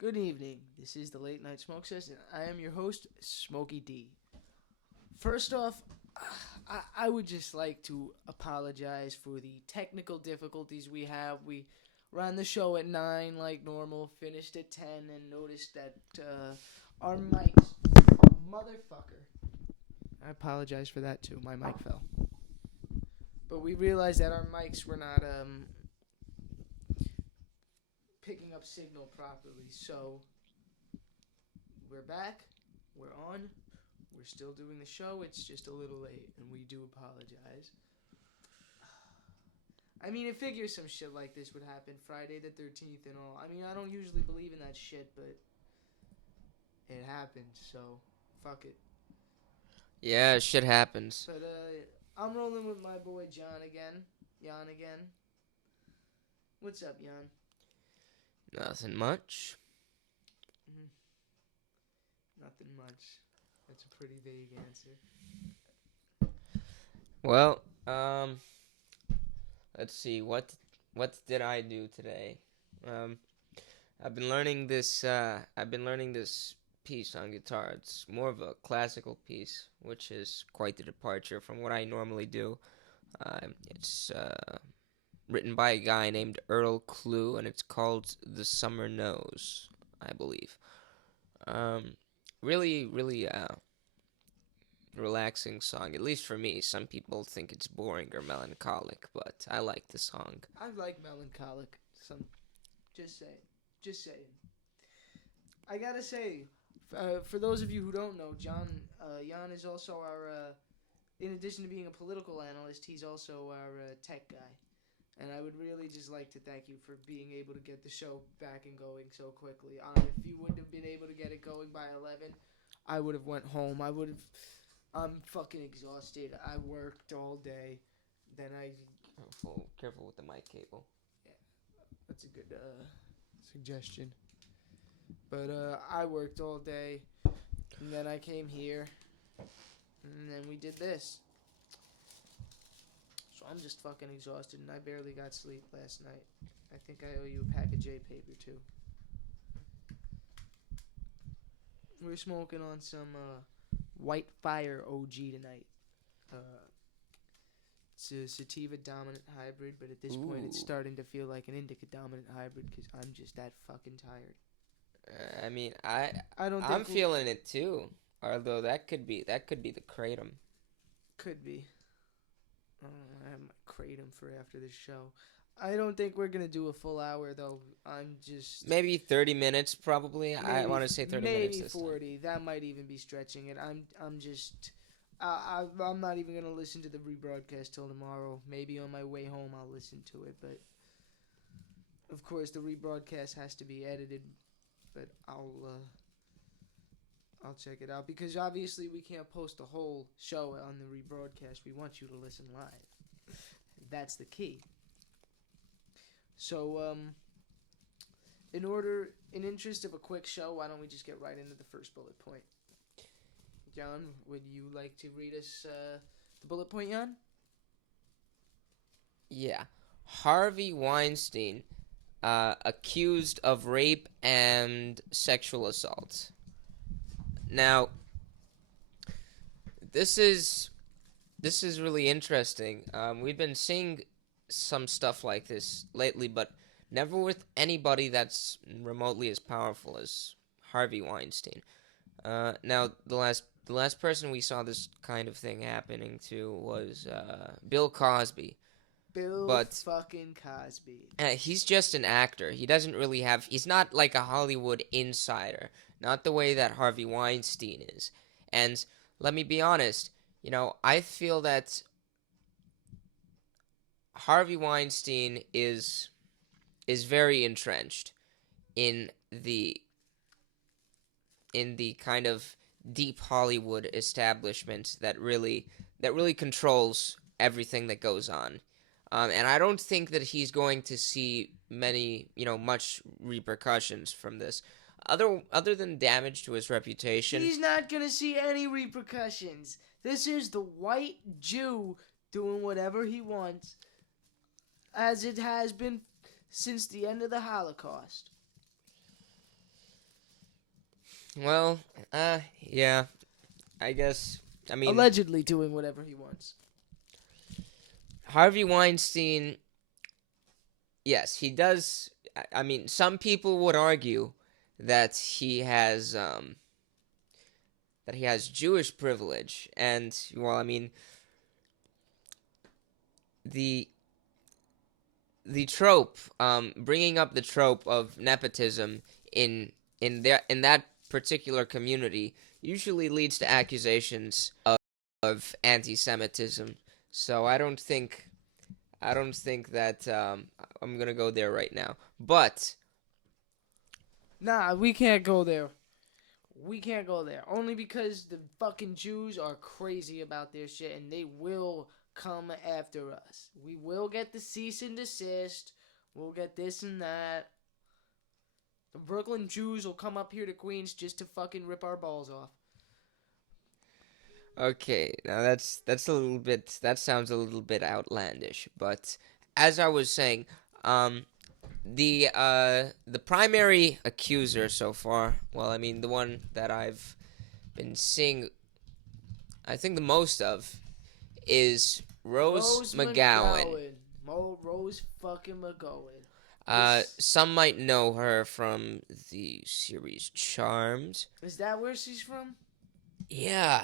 Good evening. This is the Late Night Smoke Sesh, and I am your host, Smokey D. First off, I would just like to apologize for the technical difficulties we have. We ran the show at 9 like normal, finished at 10, and noticed that our mics... Motherfucker. I apologize for that too. My mic fell. But we realized that our mics were not picking up signal properly. So we're back. We're on. We're still doing the show. It's just a little late, and we do apologize. I mean, it figures some shit like this would happen Friday the 13th and all. I mean, I don't usually believe in that shit, but it happened, so fuck it. Yeah, shit happens. But I'm rolling with my boy Jan again. What's up, Jan? Nothing much. Nothing much. That's a pretty vague answer. Well, let's see. What did I do today? I've been learning this piece on guitar. It's more of a classical piece, which is quite the departure from what I normally do. It's written by a guy named Earl Klugh, and it's called "The Summer Knows," I believe. Really, relaxing song, at least for me. Some people think it's boring or melancholic, but I like the song. I like melancholic. Just saying. I gotta say, for those of you who don't know, Jan is also our, in addition to being a political analyst, he's also our tech guy. And I would really just like to thank you for being able to get the show back and going so quickly. If you wouldn't have been able to get it going by 11, I would have went home. I'm fucking exhausted. I worked all day. Then I... Careful with the mic cable. Yeah, that's a good suggestion. But I worked all day. And then I came here. And then we did this. So I'm just fucking exhausted, and I barely got sleep last night. I think I owe you a pack of J paper too. We're smoking on some White Fire OG tonight. It's a sativa dominant hybrid, but at this point it's starting to feel like an indica dominant hybrid because I'm just that fucking tired. I mean, I'm feeling it too. Although that could be the kratom. Could be. I might kratom for after this show. I don't think we're gonna do a full hour though. I'm just maybe 30 minutes probably. I want to say 30 minutes. Maybe 40. That might even be stretching it. I'm not even gonna listen to the rebroadcast till tomorrow. Maybe on my way home I'll listen to it, but of course the rebroadcast has to be edited. But I'll check it out because obviously we can't post the whole show on the rebroadcast. We want you to listen live. That's the key. So, in interest of a quick show, why don't we just get right into the first bullet point? John, would you like to read us the bullet point, Jan? Yeah. Harvey Weinstein, accused of rape and sexual assault. Now, this is really interesting. We've been seeing some stuff like this lately, but never with anybody that's remotely as powerful as Harvey Weinstein. Now, the last person we saw this kind of thing happening to was Bill Cosby. Fucking Cosby. He's just an actor. He doesn't really have... He's not like a Hollywood insider. Not the way that Harvey Weinstein is. And let me be honest, I feel that Harvey Weinstein is very entrenched in the kind of deep Hollywood establishment that really controls everything that goes on. And I don't think that he's going to see much repercussions from this. Other than damage to his reputation. He's not going to see any repercussions. This is the white Jew doing whatever he wants, as it has been since the end of the Holocaust. Well, yeah, I guess. I mean, Allegedly doing whatever he wants. Harvey Weinstein, yes, he does. I mean, some people would argue that he has Jewish privilege, and well, I mean, the the trope, bringing up the trope of nepotism in that particular community usually leads to accusations of anti-Semitism. So I don't think that I'm gonna go there right now. But Nah, we can't go there. We can't go there. Only because the fucking Jews are crazy about their shit and they will come after us. We will get the cease and desist. We'll get this and that. The Brooklyn Jews will come up here to Queens just to fucking rip our balls off. okay, now that's a little bit that sounds a little bit outlandish. But as I was saying, the primary accuser so far, well, I mean the one that I've been seeing, I think the most of, is Rose McGowan. Rose fucking McGowan. Some might know her from the series Charmed. Is that where she's from? Yeah.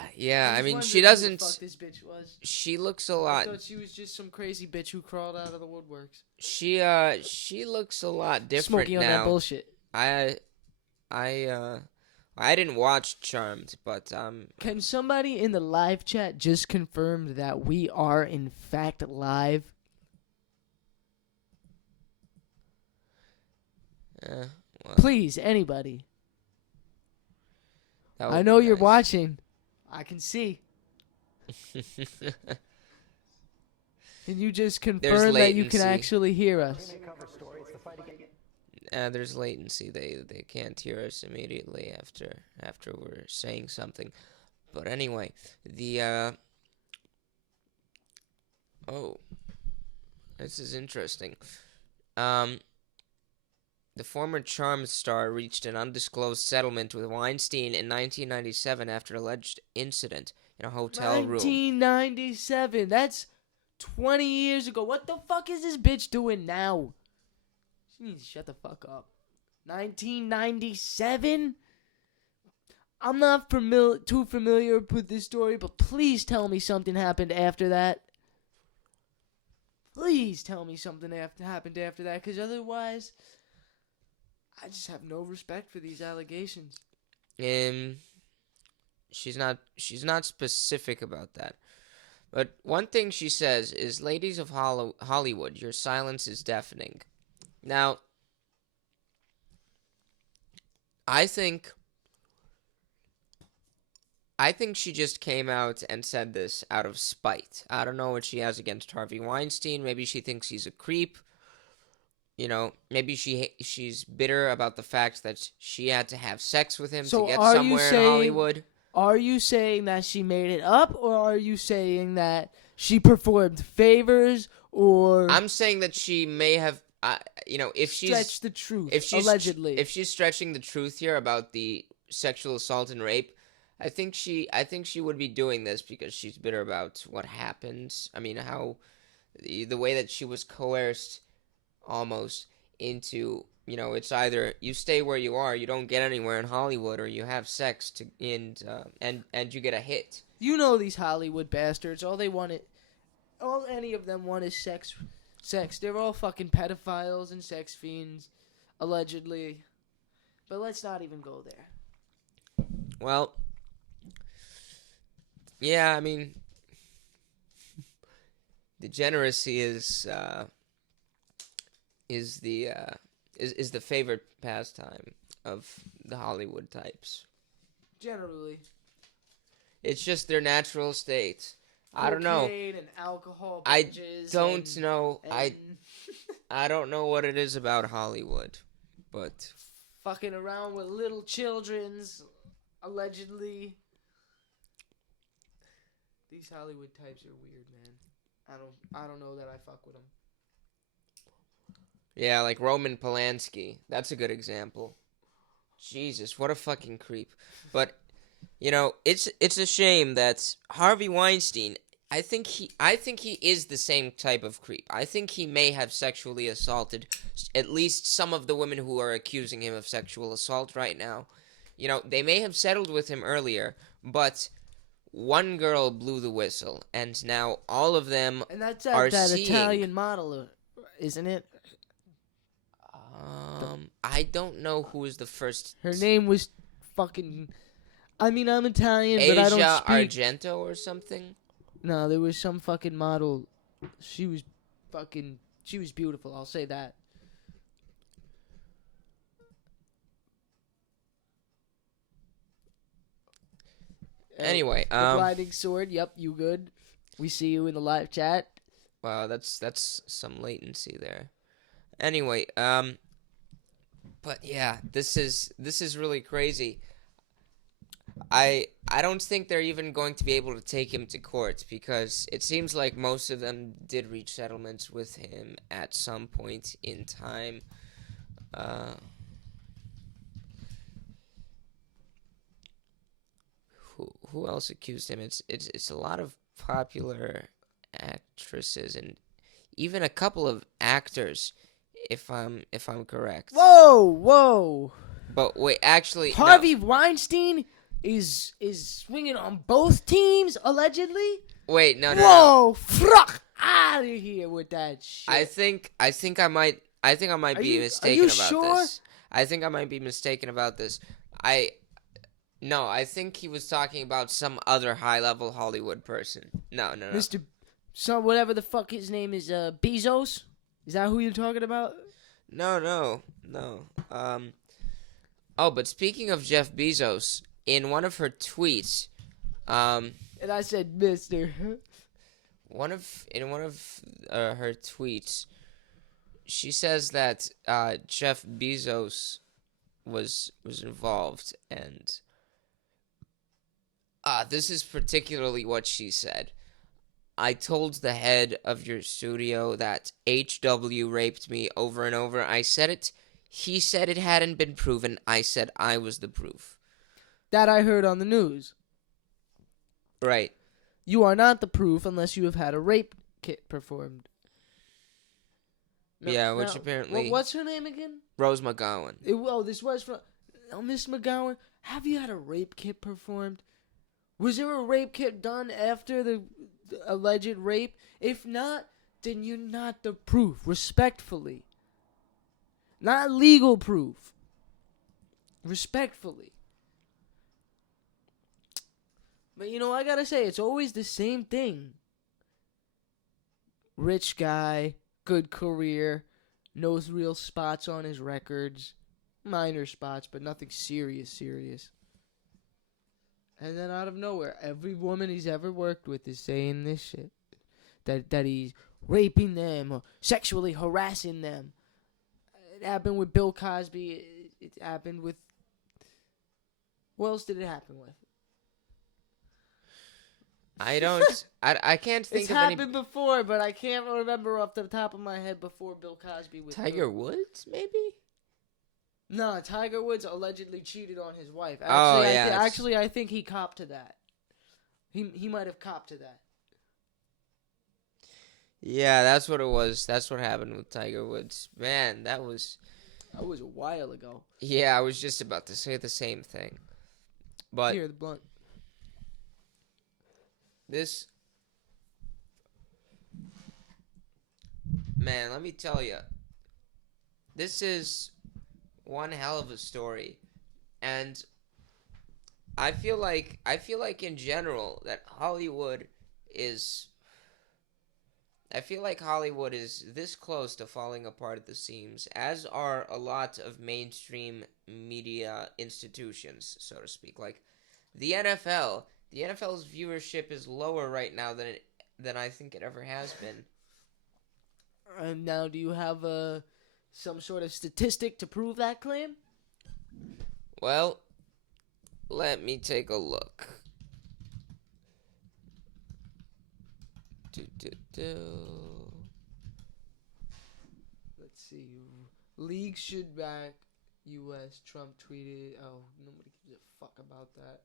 I mean, she Who the doesn't. fuck this bitch was. She looks a I lot. thought she was just some crazy bitch who crawled out of the woodworks. She looks a lot different Smokey on now. that bullshit. I didn't watch Charmed, but Can somebody in the live chat just confirm that we are in fact live? well, Please, anybody. that would I know be you're nice. watching. I can see. Can you just confirm that you can latency. actually hear us? There's latency. They can't hear us immediately after we're saying something. But anyway, oh, this is interesting. The former Charmed star reached an undisclosed settlement with Weinstein in 1997 after alleged incident in a hotel room. 1997. That's 20 years ago. What the fuck is this bitch doing now? She needs to shut the fuck up. 1997? I'm not too familiar with this story, but please tell me something happened after that. Please tell me something happened after that, because otherwise, I just have no respect for these allegations. She's not specific about that. But one thing she says is, "Ladies of Hollywood, your silence is deafening." Now, I think she just came out and said this out of spite. I don't know what she has against Harvey Weinstein. Maybe she thinks he's a creep. You know, maybe she's bitter about the fact that she had to have sex with him to get somewhere in Hollywood. Are you saying that she made it up, or are you saying that she performed favors, or... I'm saying that she may have, if she's... stretched the truth, allegedly. If she's stretching the truth here about the sexual assault and rape, I think she would be doing this because she's bitter about what happened. I mean, how the way that she was coerced almost into, it's either you stay where you are, you don't get anywhere in Hollywood, or you have sex and you get a hit. You know these Hollywood bastards. All any of them want is sex. They're all fucking pedophiles and sex fiends, allegedly. But let's not even go there. Well, yeah, I mean, degeneracy is the favorite pastime of the Hollywood types. Generally. It's just their natural state. I don't know. Cocaine and alcohol I binges don't know. and I don't know what it is about Hollywood, but fucking around with little children's, allegedly. These Hollywood types are weird, man. I don't know that I fuck with them. yeah, like Roman Polanski. That's a good example. Jesus, what a fucking creep. But you know, it's a shame that Harvey Weinstein. I think he is the same type of creep. I think he may have sexually assaulted at least some of the women who are accusing him of sexual assault right now. You know, they may have settled with him earlier, but one girl blew the whistle, and now all of them And that's are that seeing. Italian model, isn't it? I don't know who is the first. Her name was fucking. I mean, I'm Italian, but I don't Asia speak. Argento or something. No, there was some fucking model. She was beautiful. I'll say that. Anyway, the blinding sword. Yep, you good? We see you in the live chat. Wow, that's some latency there. Anyway, but yeah, this is really crazy. I don't think they're even going to be able to take him to court because it seems like most of them did reach settlements with him at some point in time. Who else accused him? It's a lot of popular actresses and even a couple of actors, if I'm correct. Whoa! But wait, actually, Harvey no. Weinstein is swinging on both teams allegedly. Wait, no. Whoa! Fuck out of here with that shit. I think I might be mistaken about this. I think I might be mistaken about this. I think he was talking about some other high-level Hollywood person. No. Mr. Whatever the fuck his name is, Bezos? Is that who you're talking about? No. Oh, but speaking of Jeff Bezos, in one of her tweets, and I said, Mister. in one of her tweets, she says that Jeff Bezos was involved, and this is particularly what she said. I told the head of your studio that HW raped me over and over. I said it. He said it hadn't been proven. I said I was the proof. That I heard on the news. Right. You are not the proof unless you have had a rape kit performed. Which apparently... What's her name again? Rose McGowan. This was from... Miss McGowan, have you had a rape kit performed? Was there a rape kit done after the alleged rape? If not, then you're not the proof, respectfully. Not legal proof. Respectfully. But I gotta say, it's always the same thing. Rich guy, good career, no real spots on his records. Minor spots, but nothing serious. And then out of nowhere, every woman he's ever worked with is saying this shit. That he's raping them or sexually harassing them. It happened with Bill Cosby. It happened with... What else did it happen with? I can't think it's of happened before, but I can't remember off the top of my head before Bill Cosby. With Tiger Woods, maybe? No, Tiger Woods allegedly cheated on his wife. Actually, I think he copped to that. He might have copped to that. Yeah, that's what it was. That's what happened with Tiger Woods. Man, that was a while ago. Yeah, I was just about to say the same thing. But here, the blunt. Man, let me tell you. This is one hell of a story. And I feel like in general that Hollywood is this close to falling apart at the seams, as are a lot of mainstream media institutions, so to speak. Like the NFL. The NFL's viewership is lower right now than I think it ever has been. Now, do you have some sort of statistic to prove that claim? Well, let me take a look. Let's see. League should back U.S. Trump tweeted. Oh, nobody gives a fuck about that.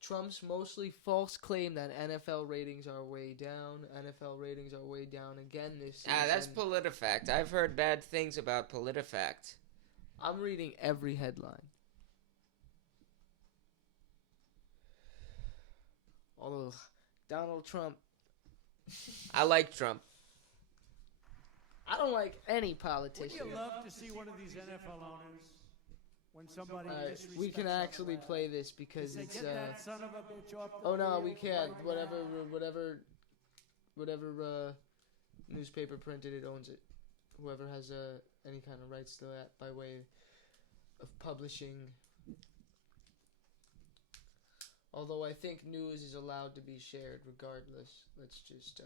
Trump's mostly false claim that NFL ratings are way down. NFL ratings are way down again this season. That's PolitiFact. I've heard bad things about PolitiFact. I'm reading every headline. Although Donald Trump, I like Trump. I don't like any politician. Would you love to see one of these NFL owners when somebody disrespects we can actually play this because say, it's. "Get that son of a bitch off the Oh no, field we can't. right Whatever newspaper printed it owns it. Whoever has any kind of rights to that by way of publishing. Although I think news is allowed to be shared regardless. Let's just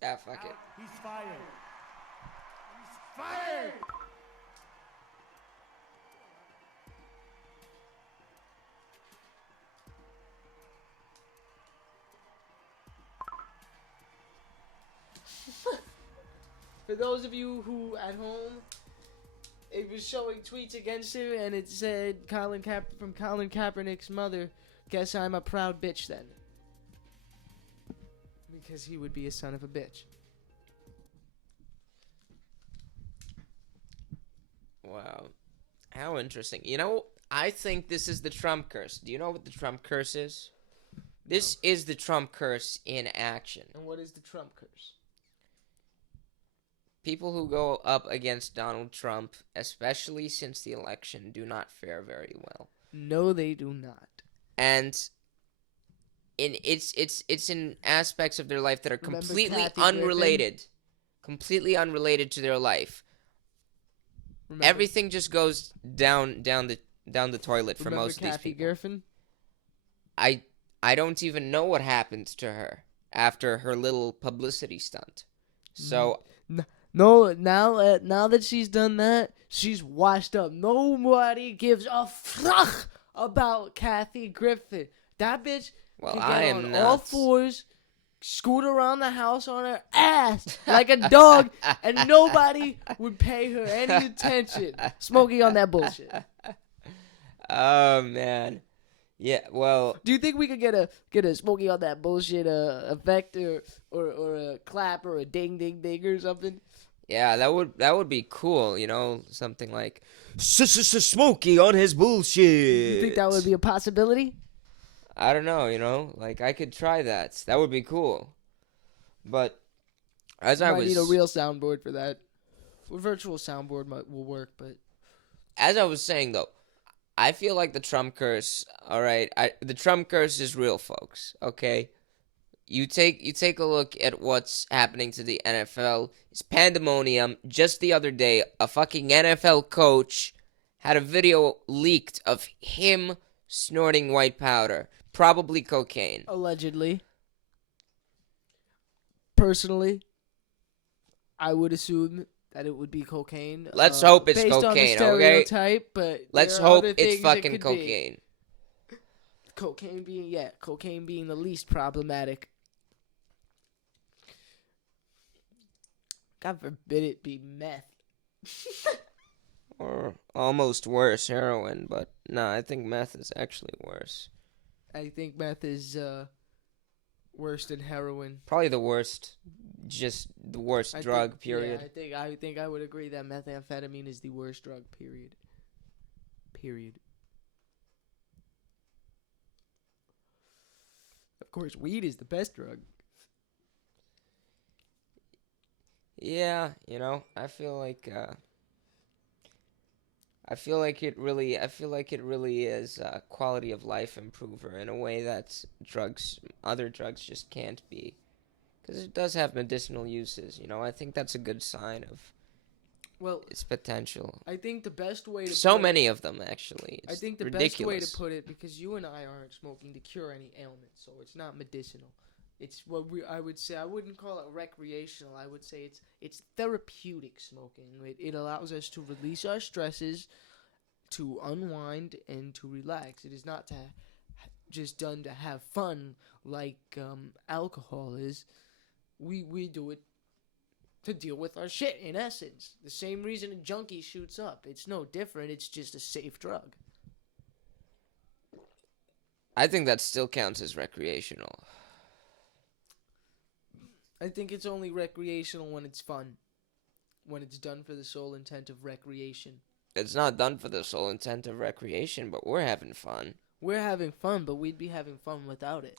Fuck it. He's fired. He's fired. For those of you who at home, it was showing tweets against him, and it said from Colin Kaepernick's mother, "Guess I'm a proud bitch then," because he would be a son of a bitch. Wow, how interesting. You know, I think this is the Trump curse. Do you know what the Trump curse is? This is the Trump curse in action. And what is the Trump curse? People who go up against Donald Trump, especially since the election, do not fare very well. No, they do not. And it's in aspects of their life that are Remember completely Kathy unrelated. Completely unrelated to their life. Remember, Everything just goes down the toilet for most of these Kathy people. Griffin? I don't even know what happened to her after her little publicity stunt. So No, now that she's done that, she's washed up. Nobody gives a fuck about Kathy Griffin. That bitch well, can I get am on not. all fours, scoot around the house on her ass like a dog, and nobody would pay her any attention. Smokey on that bullshit. Oh man, yeah. Well, Do you think we could get a Smokey on that bullshit effect or a clap or a ding ding ding or something? yeah, that would be cool. You know, something like Smokey on his bullshit. You think that would be a possibility? I don't know. You know, like I could try that. That would be cool. But as I Might was need a real soundboard for that. A virtual soundboard will work, but as I was saying though, I feel like the Trump curse. All right, the Trump curse is real, folks. Okay, you take a look at what's happening to the NFL. It's pandemonium. Just the other day, a fucking NFL coach had a video leaked of him snorting white powder, probably cocaine. allegedly. Personally, I would assume that it would be cocaine. Let's hope it's based cocaine, on the okay? stereotype, but Let's there are hope other it's things it fucking could be. cocaine. Cocaine being the least problematic. God forbid it be meth. Or almost worse, heroin. But no, I think meth is actually worse. I think meth is worse than heroin. Probably the worst, just the worst drug, period. Yeah, I think I would agree that methamphetamine is the worst drug, period. Period. Of course, weed is the best drug. Yeah, you know, I feel like it really is a quality of life improver in a way that other drugs just can't be, because it does have medicinal uses. You know, I think that's a good sign of its potential. I think the best way to So put many of them, actually. I think the ridiculous. best way to put it, because you and I aren't smoking to cure any ailment, so it's not medicinal. It's what I would say. I wouldn't call it recreational. I would say it's therapeutic smoking. It allows us to release our stresses, to unwind, and to relax. It is not just done to have fun like alcohol is. We do it to deal with our shit, in essence. The same reason a junkie shoots up. It's no different. It's just a safe drug. I think that still counts as recreational. I think it's only recreational when it's fun. When it's done for the sole intent of recreation. It's not done for the sole intent of recreation, but we're having fun. We're having fun, but we'd be having fun without it.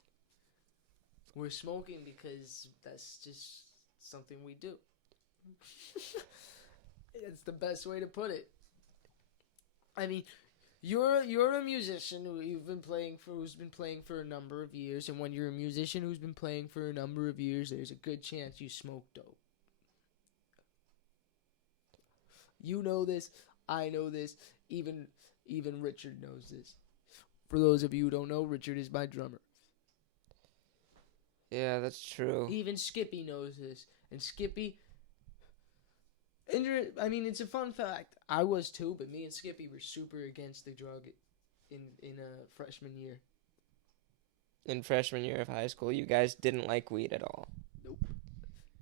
We're smoking because that's just something we do. It's the best way to put it. I mean, you're a musician who's been playing for a number of years, and when you're a musician who's been playing for a number of years, there's a good chance you smoke dope. You know this, I know this, even Richard knows this. For those of you who don't know, Richard is my drummer. Yeah, that's true. Even Skippy knows this, and Skippy. It's a fun fact. I was too, but me and Skippy were super against the drug in freshman year. In freshman year of high school, you guys didn't like weed at all.